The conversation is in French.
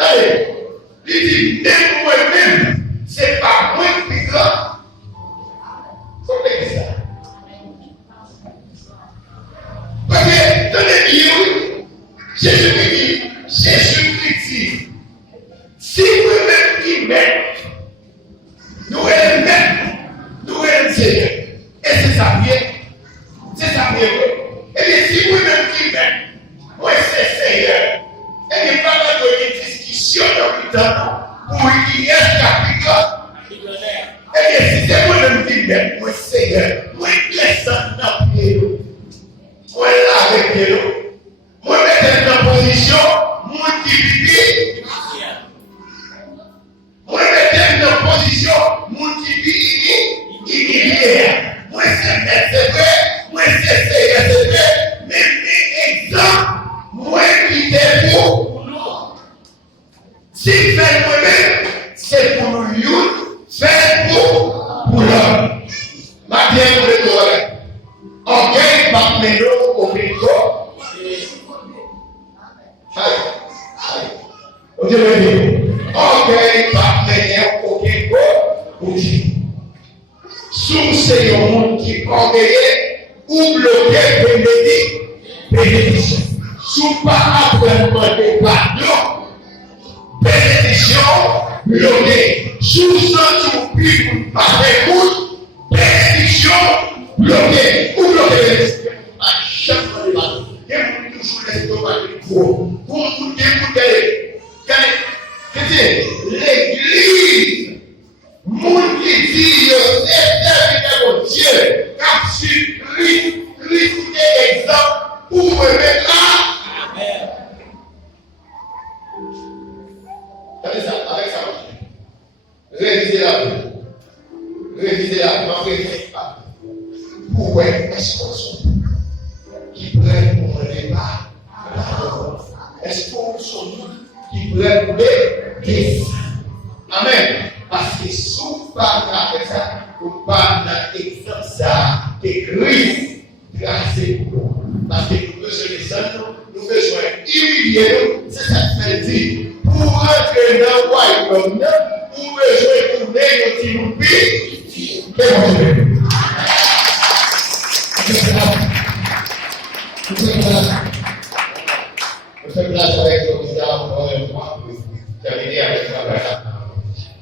Allez, il dit, même moi-même, c'est pas moi qui grand. Faut faire ça. Parce que, tenez bien, Jésus-Christ dit, si vous-même qui m'aimez, nous aimons, nous aimons Seigneur. Et c'est ça bien. C'est ça bien. Et bien, si vous-même qui m'aimez, moi c'est Seigneur. Et bien, pas de discussion dans le temps pour qu'il y ait un capital. Et bien, si c'est vous-même qui m'aimez, moi Seigneur, moi laisse dans le pied. Moi là avec pied. Moi mettre en position, moi qui vit. Moi mettre en position, moi qui vit. Moi c'est vrai, moi c'est vrai. Mais exemple, moi qui t'ai pour nous. Si fait moi-même, c'est pour nous, fait pour l'homme. Maintenant, vous le dorez. On gagne par mélo au frigo. On gagne par mélo au frigo. Sous ces gens qui congrèguent ou bloquent bénédiction. Sous pas après demander pardon, bénédiction bloquée. Sous ce tout puis par écoute, bénédiction bloquée. Ou bloquée. À chaque fois, il y a toujours l'estomac qui faut. Pour vous écouter, l'église, moun qui dit, c'est mon Dieu, car si Christ est exemple pour me mettre là. Amen. Regardez ça, avec ça. Révisez la vie. Révisez la vie. Révisez pas. Pour est-ce qu'on sont qui prennent pour un départ? Est-ce qu'on sont qui prennent pour des Amen. Parce que si vous parlez avec ça, vous parlez d'un exemple ça, de Christ, grâce pour nous. Parce que nous besoin de ça, nous besoin humilier, c'est ça qui fait dire. Pour entrer dans le royaume, nous besoin de tourner notre petit